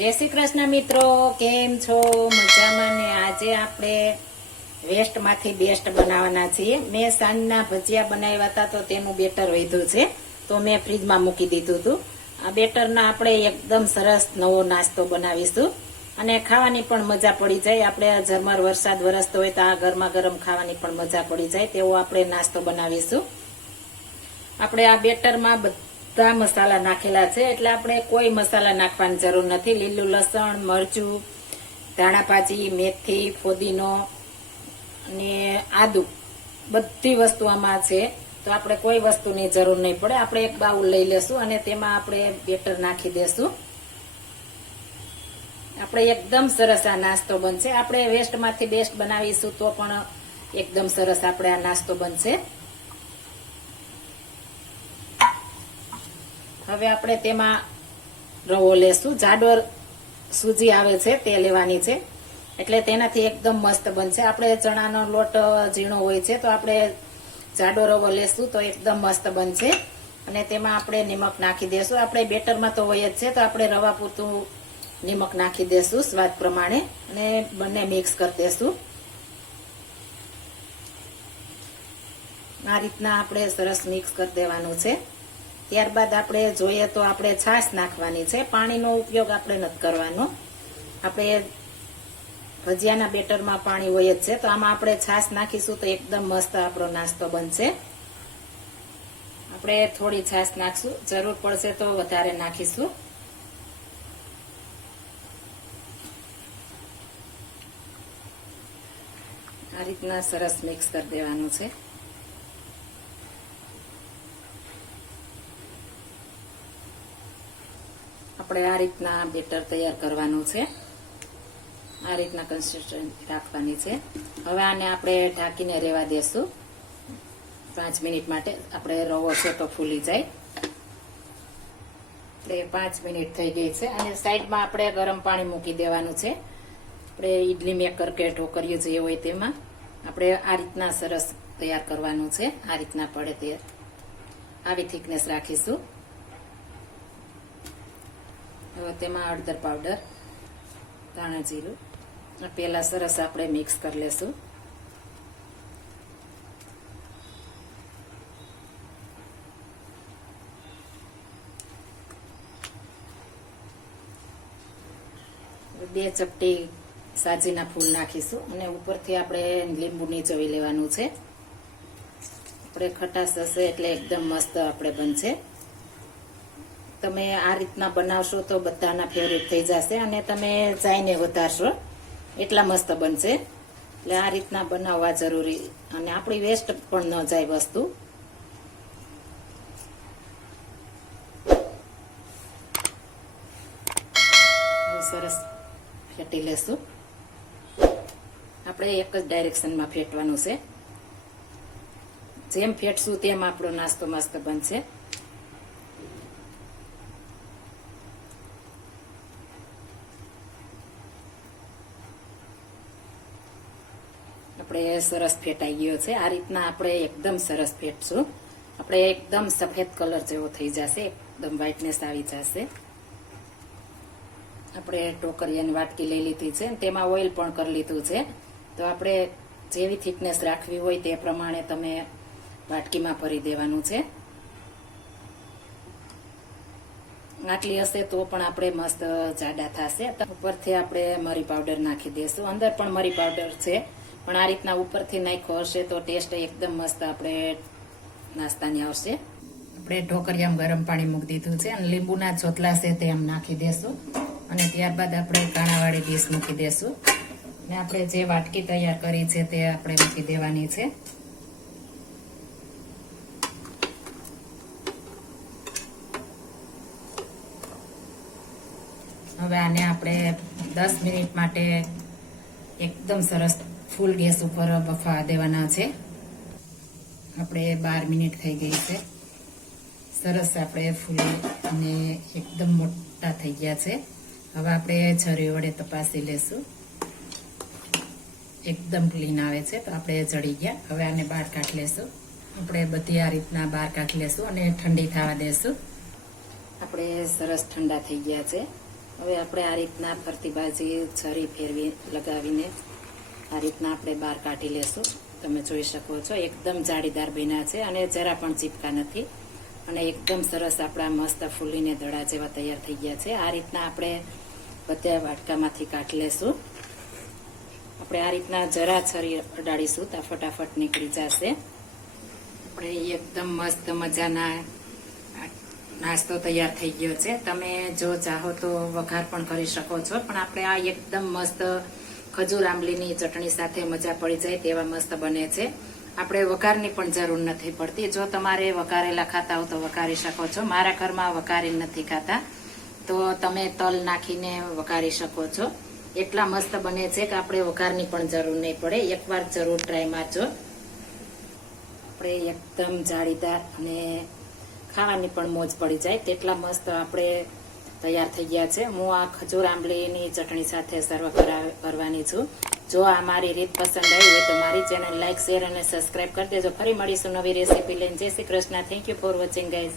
जय श्री कृष्ण मित्रों, केम छो? मजामां ने आज आपणे वेस्ट मांथी बेस्ट बनाववाना छीए। मैं सांजना भजिया बनाव्या हता तो तेनुं बेटर वध्युं छे तो मैं फ्रीज में मूकी दीधुं हतुं। आ बेटरना आपणे एकदम सरस नवो नास्तो बनावीशुं अने खावानी पण मजा पड़ी जाय। आपणे झरमर वरसाद वरसतो होय तो आ गरमा गरम खावानी पण मजा पड़ी जाय तेवो आपणे नास्तो बनावीशुं। आपणे आ बेटरमां બધા મસાલા નાખેલા છે એટલે આપણે કોઈ મસાલા નાખવાની જરૂર નથી। લીલું લસણ, મરચું, ધાણાભાજી, મેથી, ફોદીનો અને આદુ બધી વસ્તુ આમાં છે તો આપણે કોઈ વસ્તુની જરૂર નહીં પડે। આપણે એક બાઉલ લઈ લેશું અને તેમાં આપણે બેટર નાખી દેશું। આપણે એકદમ સરસ આ નાસ્તો બનશે। આપણે વેસ્ટમાંથી બેસ્ટ બનાવીશું તો પણ એકદમ સરસ આપણે આ નાસ્તો બનશે। હવે આપણે તેમાં રવો લેશું। જાડો સૂજી આવે છે તે લેવાની છે એટલે તેનાથી એકદમ મસ્ત બનશે। આપણે ચણાનો લોટ ઝીણો હોય છે તો આપણે જાડો રવો લેશું તો એકદમ મસ્ત બનશે। અને તેમાં આપણે નિમક નાખી દેશું। આપણે બેટરમાં તો હોય જ છે તો આપણે રવા પૂરતું નિમક નાખી દેશું સ્વાદ પ્રમાણે અને બંને મિક્સ કરી દેશું। આ રીતના આપણે સરસ મિક્સ કરી દેવાનું છે। ત્યારબાદ આપણે જોઈએ તો આપણે છાશ નાખવાની છે। પાણીનો ઉપયોગ આપણે નથી કરવાનો। આપણે ભજીયાના બેટરમાં પાણી હોય જ છે તો આમાં આપણે છાશ નાખીશું તો એકદમ મસ્ત આપણો નાસ્તો બનશે। આપણે થોડી છાશ નાખશું, જરૂર પડશે તો વધારે નાખીશું। આ રીતના સરસ મિક્સ કરી દેવાનું છે। આપણે આ રીતના બેટર તૈયાર કરવાનું છે। આ રીતના કન્સિસ્ટન્સી રાખવાની છે। હવે આને આપણે ઢાંકીને રહેવા દેશું 5 મિનિટ માટે। આપણે રવો છે તો ફૂલી જાય। એટલે 5 મિનિટ થઈ ગઈ છે અને સાઈડમાં આપણે ગરમ પાણી મૂકી દેવાનું છે। આપણે ઇડલી મેકર કે ઢોકળિયું જે હોય તેમાં આપણે આ રીતના સરસ તૈયાર કરવાનું છે। આ રીતના પડે તે આવી થિકનેસ રાખીશું। હવે તેમાં હળદર પાવડર, ધાણા જીરું પહેલા સરસ આપણે મિક્સ કરી લેશું। બે ચપટી સાજીના ફૂલ નાખીશું અને ઉપરથી આપણે લીંબુ નીચોવી લેવાનું છે। આપણે ખટાશ હશે એટલે એકદમ મસ્ત આપણે બનશે। તમે આ રીતના બનાવશો તો બધાના ફેવરેટ થઈ જશે અને તમે જાઈને વધારશો એટલા મસ્ત બનશે। એટલે આ રીતના બનાવવા જરૂરી અને આપણી વેસ્ટ પણ ન જાય વસ્તુ। સરસ ફેટી લેશું। આપણે એક જ ડાયરેક્શનમાં ફેટવાનું છે। જેમ ફેટશું તેમ આપણો નાસ્તો મસ્ત બનશે। આપણે સરસ ફેટાઈ ગયો છે। આ રીતના આપણે એકદમ સરસ ફેટશું। આપણે એકદમ સફેદ કલર જેવો થઈ જશે, એકદમ વ્હાઇટનેસ આવી જશે। આપણે ટોકરિયાની વાટકી લઈ લીધી છે, તેમાં ઓઇલ પણ કરી લીધું છે। તો આપણે જેવી થિકનેસ રાખવી હોય તે પ્રમાણે તમે વાટકીમાં ભરી દેવાનું છે। આટલી હશે તો પણ આપણે મસ્ત જાડા થશે। ઉપરથી આપણે મરી પાવડર નાખી દઈશું। અંદર પણ મરી પાવડર છે પણ આ રીતના ઉપરથી નાખ્યો હશે તો ટેસ્ટ એકદમ મસ્ત આપણે નાસ્તાની આવશે। આપણે ઢોકળિયામાં ગરમ પાણી મૂકી દીધું છે અને લીંબુના ચોથલા છે તે આમ નાખી દેશું અને ત્યારબાદ આપણે કાણાવાળી ડીશ મૂકી દેશું અને આપણે જે વાટકી તૈયાર કરી છે તે આપણે મૂકી દેવાની છે। હવે આને આપણે 10 મિનિટ માટે એકદમ સરસ ફૂલ ગેસ ઉપર બફાવા દેવાના છે। આપણે 12 મિનિટ થઈ ગઈ છે। સરસ આપણે ફૂલી અને એકદમ મોટા થઈ ગયા છે। હવે આપણે છરી વડે તપાસી લેશું। એકદમ ક્લીન આવે છે તો આપણે જડી ગયા। હવે આને બહાર કાઢી લેશું। આપણે બધી આ રીતના બહાર કાઢી લેશું અને ઠંડી થવા દેશું। આપણે સરસ ઠંડા થઈ ગયા છે। હવે આપણે આ રીતના ફરતી બાજુએ છરી ફેરવી લગાવીને આ રીતના આપણે બહાર કાઢી લેશું. તમે જોઈ શકો છો એકદમ જાળીદાર બન્યા છે અને જરા પણ ચીપકા નથી અને એકદમ સરસ આપણા મસ્ત ફૂલીને દડા જેવા તૈયાર થઈ ગયા છે. આ રીતના આપણે બધા વાટકામાંથી કાઢી લેશું. આપણે આ રીતના જરા છરી અડાડીશું તો ફટાફટ નીકળી જશે. આપણે એકદમ મસ્ત મજાના નાસ્તો તૈયાર થઈ ગયો છે. તમે જો ચાહો તો વઘાર પણ કરી શકો છો, પણ આપણે આ એકદમ મસ્ત ખજૂર આંબલીની ચટણી સાથે મજા પડી જાય તેવા મસ્ત બને છે. આપણે વઘારની પણ જરૂર નથી પડતી. જો તમારે વઘારેલા ખાતા હો તો વઘારી શકો છો. મારા ઘરમાં વઘારી નથી ખાતા તો તમે તલ નાખીને વઘારી શકો છો. એટલા મસ્ત બને છે કે આપણે વઘારની પણ જરૂર નહીં પડે. એકવાર જરૂર ટ્રાય મારજો. આપણે એકદમ જાળીદાર અને ખાવાની પણ મોજ પડી જાય તેટલા મસ્ત આપણે તૈયાર થઈ ગયા છે. હું આ ખજૂર આંબલીની ચટણી સાથે સર્વ કરવાની છું. જો આ મારી રીત પસંદ આવી હોય તો મારી ચેનલ લાઈક, શેર અને સબસ્ક્રાઇબ કરી દેજો. ફરી મળીશું નવી રેસીપી લઈને. જય Shri Krishna. Thank you for watching guys.